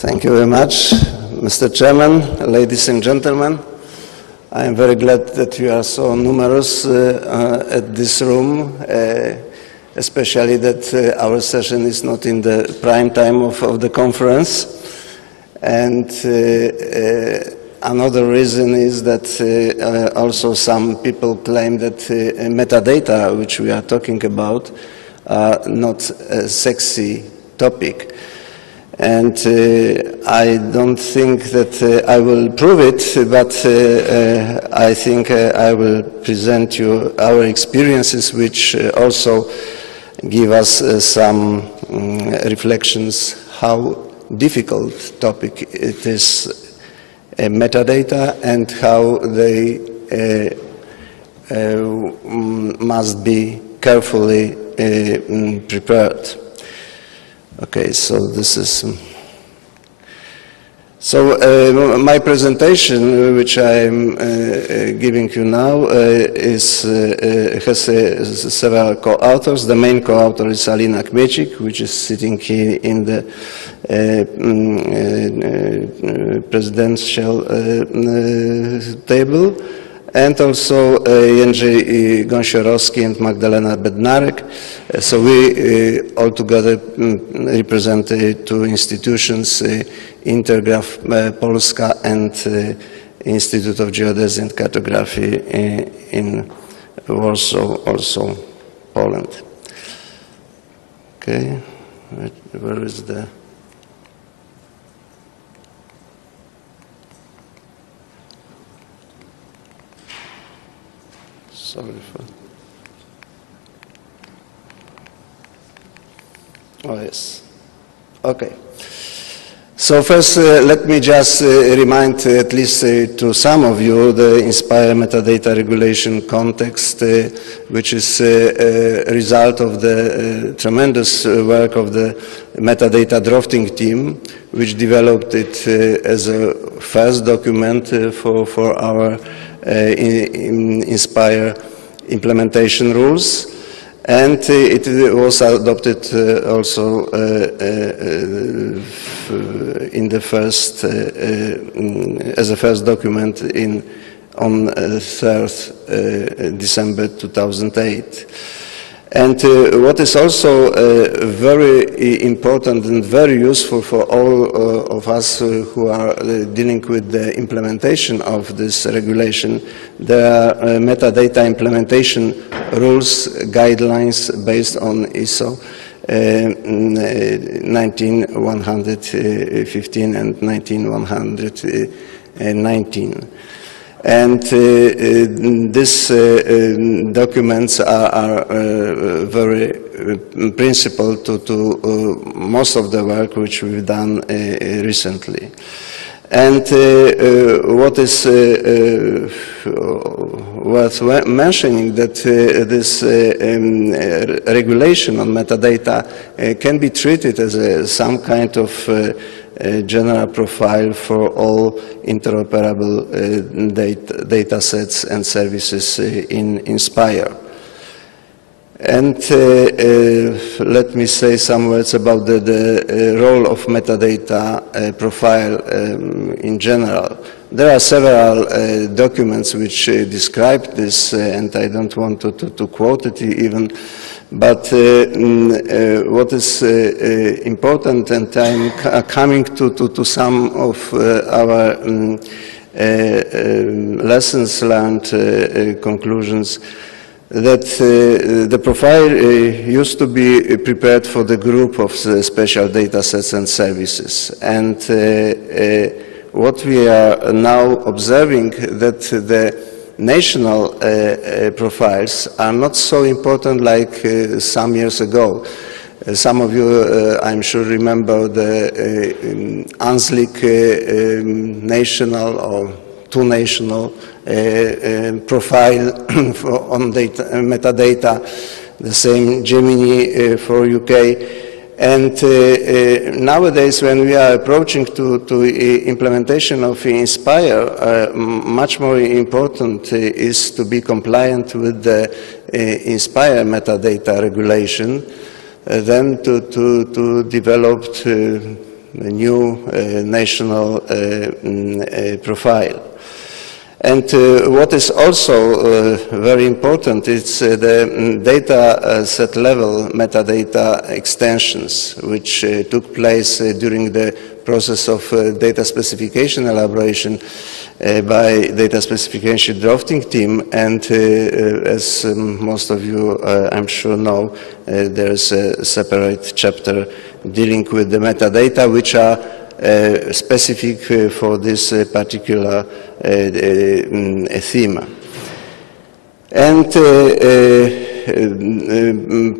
Thank you very much, Mr. Chairman, ladies and gentlemen. I am very glad that you are so numerous at this room, especially that our session is not in the prime time of the conference. And another reason is that also some people claim that metadata, which we are talking about, are not a sexy topic. And I don't think that I will prove it, but I think I will present you our experiences, which also give us some reflections how difficult topic it is, metadata, and how they must be carefully prepared. Okay, so this is... So my presentation, which I am giving you now, has several co-authors. The main co-author is Alina Kmiecik, which is sitting here in the presidential table, and also Jędrzej Gąsiorowski and Magdalena Bednarek. So we all together represent two institutions, Intergraph Polska and Institute of Geodesy and Cartography in Warsaw, also Poland. Okay, where is the... Sorry for... Oh, yes. Okay. So first, let me just remind, at least to some of you, the INSPIRE Metadata Regulation context, which is a result of the tremendous work of the metadata drafting team, which developed it as a first document for our INSPIRE implementation rules. And it was adopted also in the first, as a first document on 3rd December 2008. And what is also very important and very useful for all of us who are dealing with the implementation of this regulation, there are metadata implementation rules, guidelines based on ISO 19115 and 19119. And these documents are very principal to most of the work which we've done recently. And what is worth mentioning that this regulation on metadata can be treated as some kind of general profile for all interoperable data sets and services in INSPIRE. And let me say some words about the role of metadata profile in general. There are several documents which describe this, and I don't want to quote it even. But what is important, and I'm coming to some of our lessons learned, conclusions, that the profile used to be prepared for the group of the special data sets and services. And what we are now observing, that the national profiles are not so important like some years ago. Some of you, I'm sure, remember the ANSLIC national or two national profile on data, metadata, the same Gemini for UK. And nowadays, when we are approaching to implementation of INSPIRE, much more important is to be compliant with the INSPIRE metadata regulation than to develop new national profile. And what is also very important is the dataset-level metadata extensions, which took place during the process of data specification elaboration by data specification drafting team. And as most of you, I'm sure, know, there's a separate chapter dealing with the metadata, which are specific for this particular theme. And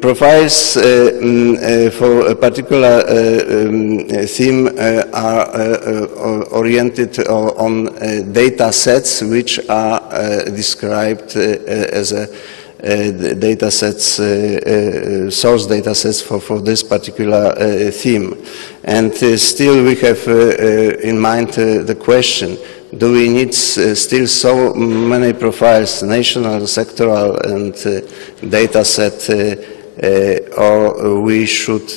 profiles for a particular theme are oriented on data sets which are described as a source data sets for this particular theme. And still we have in mind the question, do we need still so many profiles, national, sectoral, and data set, or we should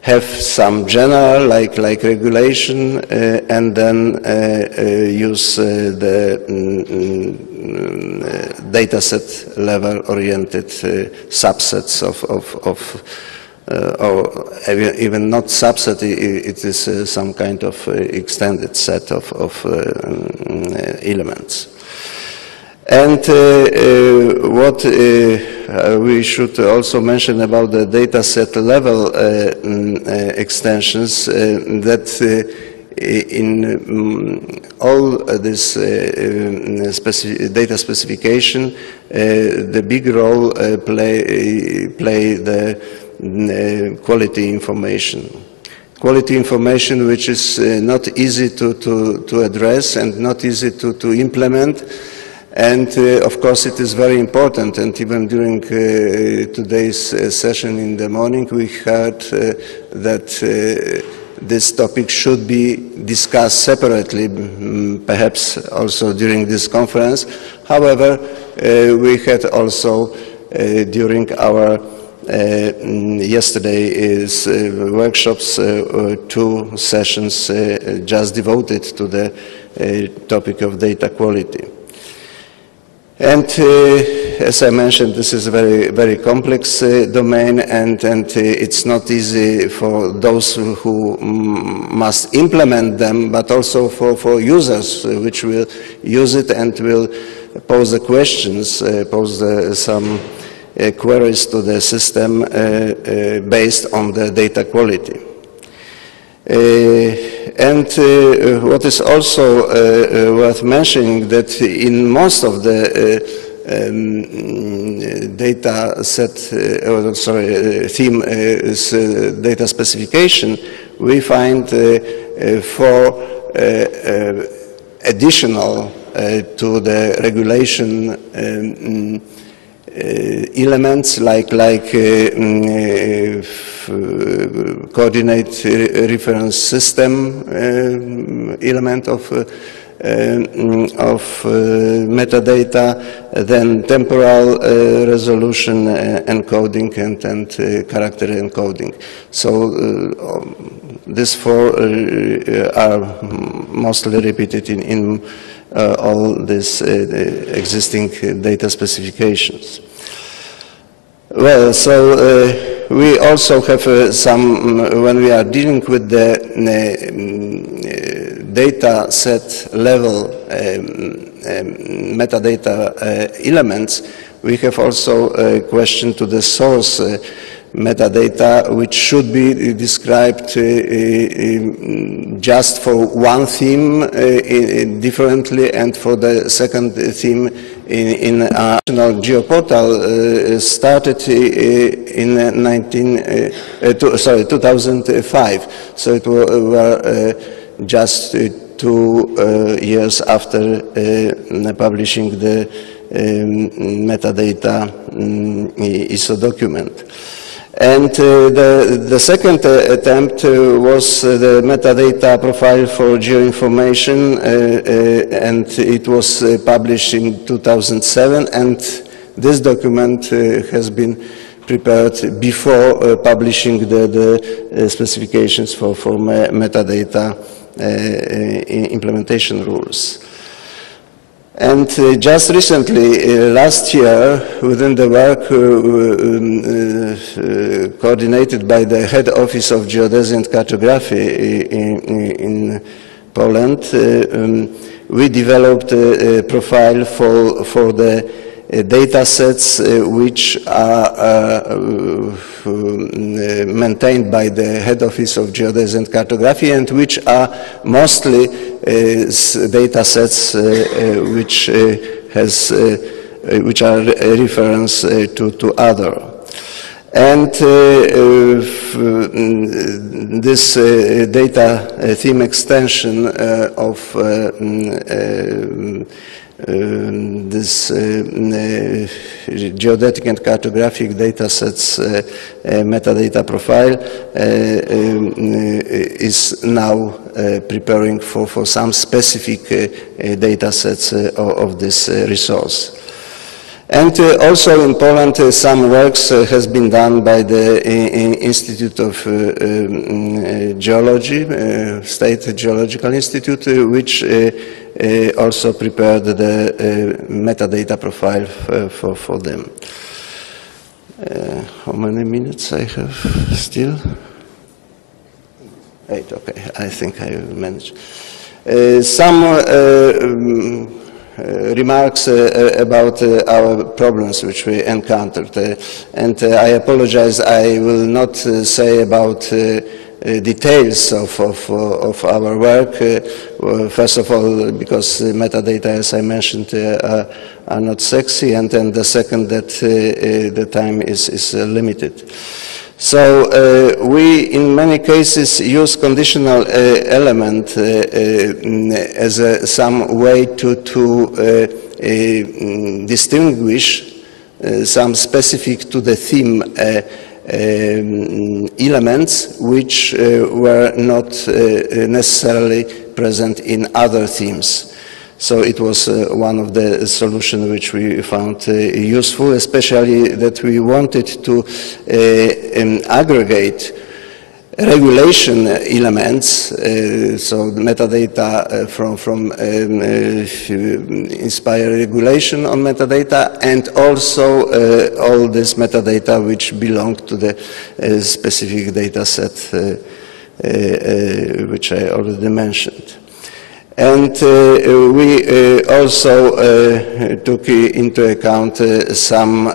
have some general, like regulation, and then use the dataset level oriented subsets of or even not subset, it is some kind of extended set of elements. And what we should also mention about the dataset level extensions, that in all this data specification, the big role play the quality information. Quality information which is not easy to address and not easy to implement. And of course it is very important, and even during today's session in the morning we heard that this topic should be discussed separately, perhaps also during this conference. However, we had also during our yesterday's workshops 2 sessions just devoted to the topic of data quality. And as I mentioned, this is a very complex domain, and it's not easy for those who must implement them, but also for users which will use it and will pose the questions, pose some queries to the system based on the data quality. And what is also worth mentioning, that in most of the data set, theme data specification, we find 4 additional to the regulation elements like coordinate reference system element of metadata, then temporal resolution encoding and character encoding. So these 4 are mostly repeated in all these existing data specifications. Well, so we also have some, when we are dealing with the data set level metadata elements, we have also a question to the source metadata, which should be described just for one theme differently, and for the second theme in our national geoportal started in 2005. So it were just 2 years after publishing the metadata ISO document. And the second attempt was the metadata profile for geoinformation, and it was published in 2007, and this document has been prepared before publishing the specifications for metadata implementation rules. And just recently, last year, within the work coordinated by the head office of geodesy and cartography in Poland, we developed a profile for the data sets which are maintained by the head office of geodesy and cartography, and which are mostly data sets which are reference to other. And this data theme extension of this geodetic and cartographic datasets metadata profile is now preparing for some specific datasets of this resource. And also in Poland, some works has been done by the Institute of Geology, State Geological Institute, which also prepared the metadata profile for them. How many minutes I have still? 8, okay, I think I will manage. Some remarks about our problems which we encountered. And I apologize, I will not say about details of our work. First of all, because metadata, as I mentioned, are not sexy, and then the second, that the time is limited. So we, in many cases, use conditional element as some way to distinguish some specific to the theme elements which were not necessarily present in other themes. So it was one of the solutions which we found useful, especially that we wanted to aggregate regulation elements, so the metadata from INSPIRE regulation on metadata, and also all this metadata which belong to the specific data set which I already mentioned. And we also took into account some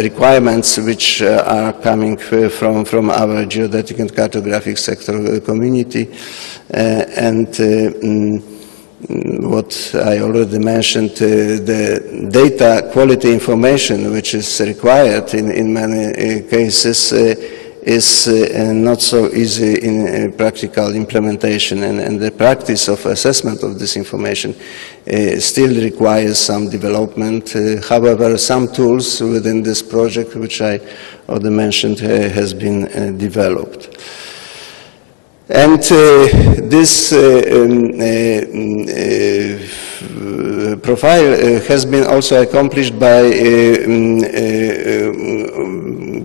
requirements which are coming from our geodetic and cartographic sector community, and what I already mentioned, the data quality information which is required in many cases is not so easy in practical implementation, and the practice of assessment of this information still requires some development. However, some tools within this project, which I already mentioned, has been developed. And this profile has been also accomplished by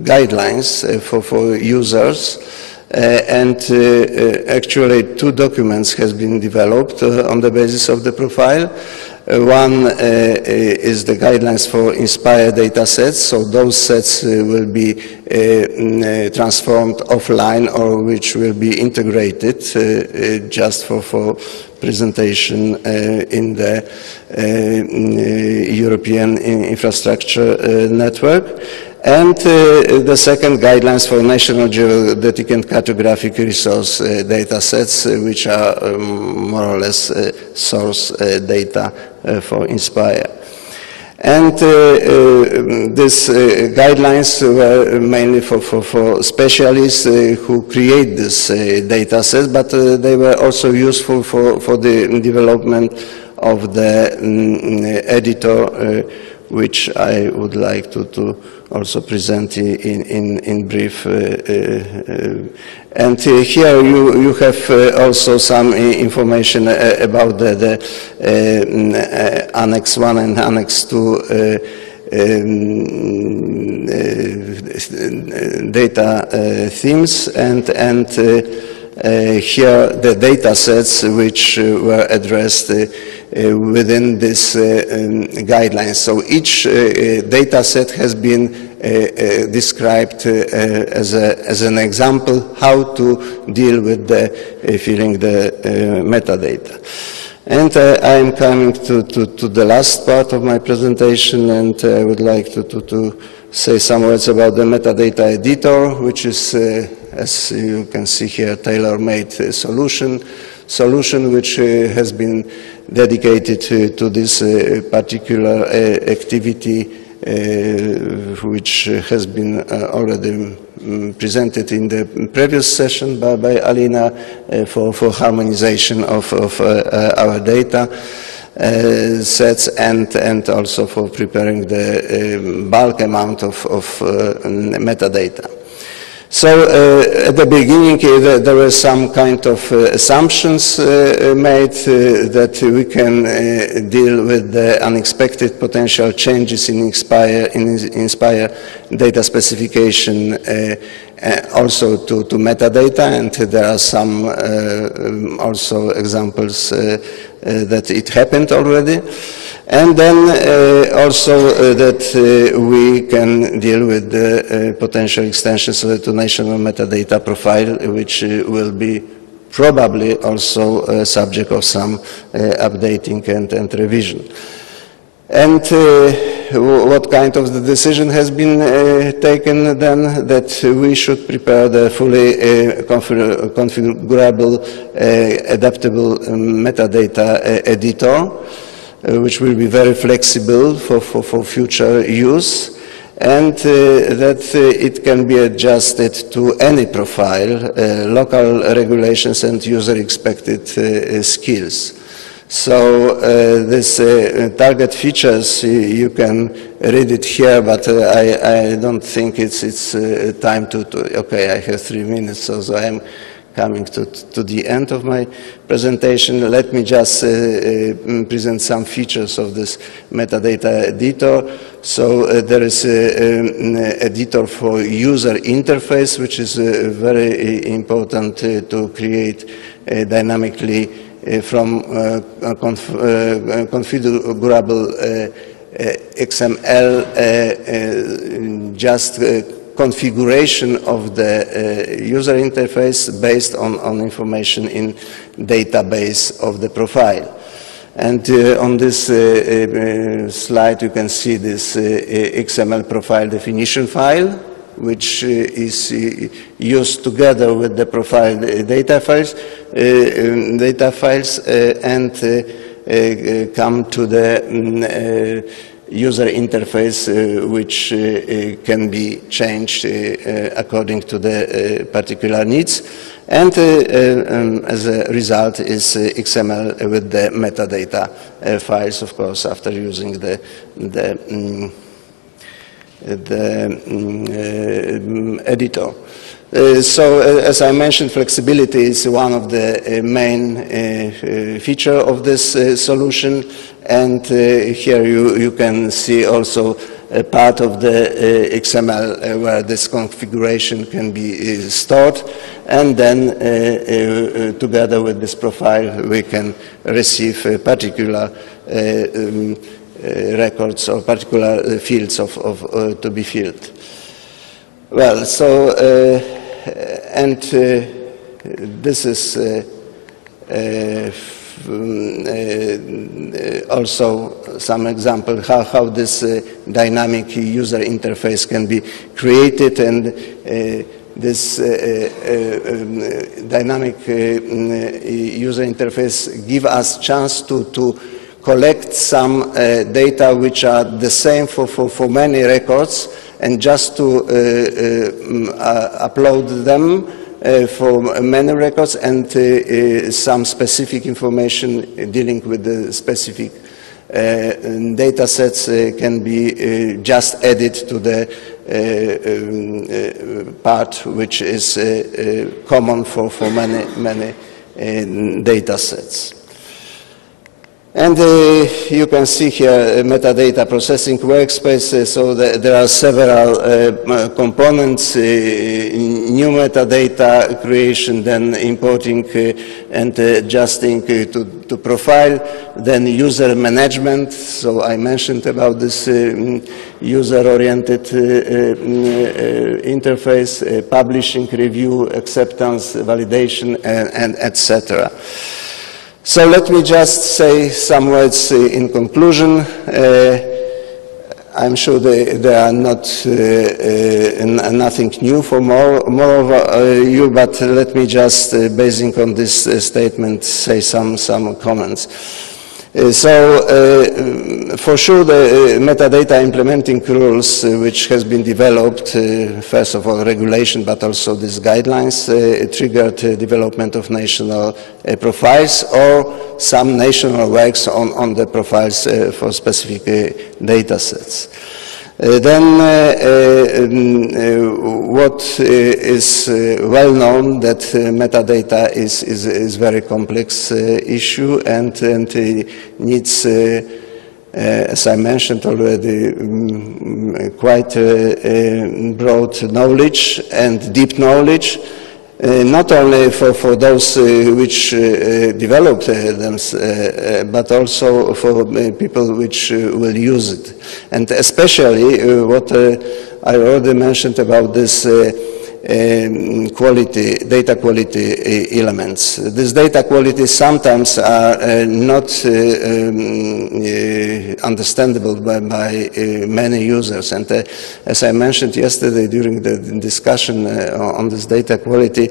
guidelines for users, and actually 2 documents has been developed on the basis of the profile. One is the guidelines for INSPIRE data sets, so those sets will be transformed offline, or which will be integrated just for presentation in the European infrastructure network. And the second, guidelines for national geodetic and cartographic resource data sets, which are more or less source data for INSPIRE. And these guidelines were mainly for specialists who create this data sets, but they were also useful for the development of the editor, which I would like to also present in brief. And here you have also some information about the Annex I and Annex II data themes, and here the data sets which were addressed within this guidelines. So each data set has been described as an example how to deal with filling the metadata. And I am coming to the last part of my presentation, and I would like to say some words about the metadata editor, which is, as you can see here, tailor-made solution which has been dedicated to this particular activity, which has been already presented in the previous session by Alina for harmonization of our data sets and also for preparing the bulk amount of metadata. So at the beginning there were some kind of assumptions made that we can deal with the unexpected potential changes in INSPIRE data specification also to metadata, and there are some also examples that it happened already. And then also that we can deal with the potential extensions to national metadata profile, which will be probably also subject of some updating and revision. And what kind of the decision has been taken then? That we should prepare the fully configurable, adaptable metadata editor, which will be very flexible for future use, and that it can be adjusted to any profile, local regulations and user expected skills. So this target features, you can read it here, but I don't think it's time to, okay, I have 3 minutes, so I am coming to the end of my presentation. Let me just present some features of this metadata editor. So there is an editor for user interface, which is very important to create dynamically from configurable XML, just configuration of the user interface based on information in database of the profile. And on this slide you can see this XML profile definition file, which is used together with the profile data files and come to the user interface, which can be changed according to the particular needs, and as a result is XML with the metadata files, of course, after using the editor. So, as I mentioned, flexibility is one of the main feature of this solution, and here you can see also a part of the XML where this configuration can be stored, and then together with this profile we can receive particular records or particular fields to be filled. Well, so and this is also some example how this dynamic user interface can be created, and this dynamic user interface give us chance to collect some data which are the same for many records, and just to upload them for many records, and some specific information dealing with the specific data sets can be just added to the part which is common for many data sets. And you can see here metadata processing workspace. So there are several components, new metadata creation, then importing and adjusting to profile, then user management. So I mentioned about this user-oriented interface, publishing, review, acceptance, validation, and etc. So let me just say some words in conclusion. I'm sure there are nothing new for more of you, but let me just, basing on this statement, say some comments. For sure, the metadata implementing rules, which has been developed, first of all, regulation, but also these guidelines, triggered development of national profiles or some national works on the profiles for specific data sets. What is well known that metadata is very complex issue and needs, as I mentioned already, quite broad knowledge and deep knowledge. Not only for those which developed them, but also for people which will use it. And especially what I already mentioned about this data quality elements. This data quality sometimes are not understandable by many users. And as I mentioned yesterday during the discussion on this data quality,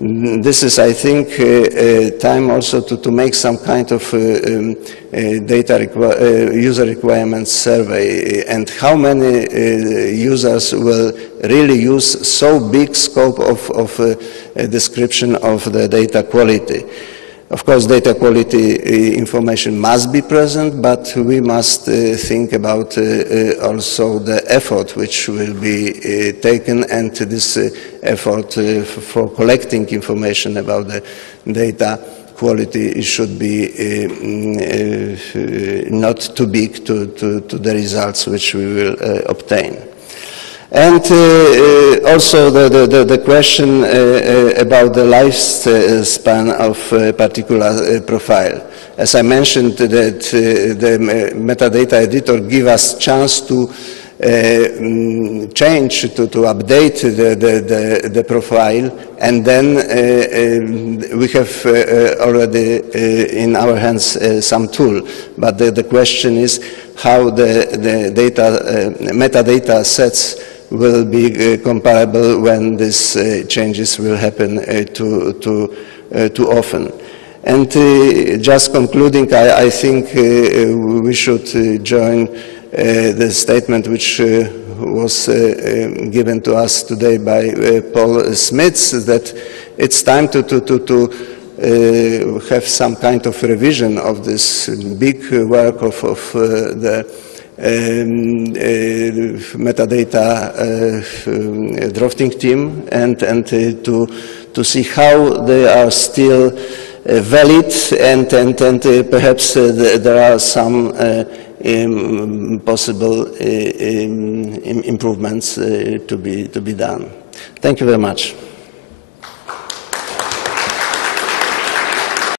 this is, I think, time also to make some kind of user requirements survey, and how many users will really use so big scope of description of the data quality. Of course, data quality information must be present, but we must think about also the effort which will be taken, and this effort for collecting information about the data quality should be not too big to the results which we will obtain. And also the question about the lifespan of a particular profile. As I mentioned, that the metadata editor gives us chance to change, to update the profile, and then we have already in our hands some tool. But the question is how the metadata sets will be comparable when these changes will happen too often. And just concluding, I think we should join the statement which was given to us today by Paul Smits, that it's time to have some kind of revision of this big work of the metadata drafting team, and to see how they are still valid, and perhaps there are some possible improvements to be done. Thank you very much.